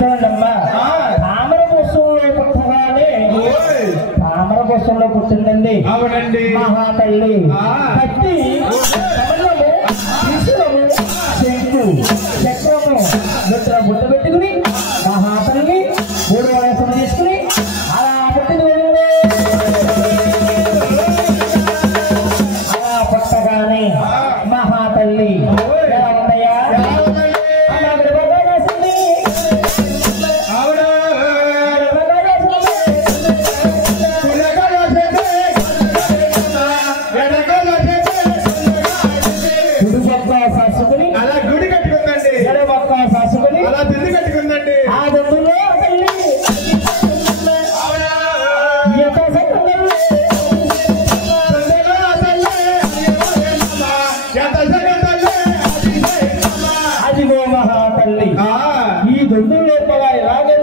చూడమ్మా తామర పుష్పంలో పుట్టిందండి. అవునండి మహాతల్లి. కత్తి శంకు చక్రము బుట్ట పెట్టుకుని మహాతల్లి 3 వయసులు తీసుకుని అలా పుట్టింది. అలా పుట్టగానే మహాతల్లి ఎలా ఉందయ్యా ఈ దొందు లోపల ఇలాగే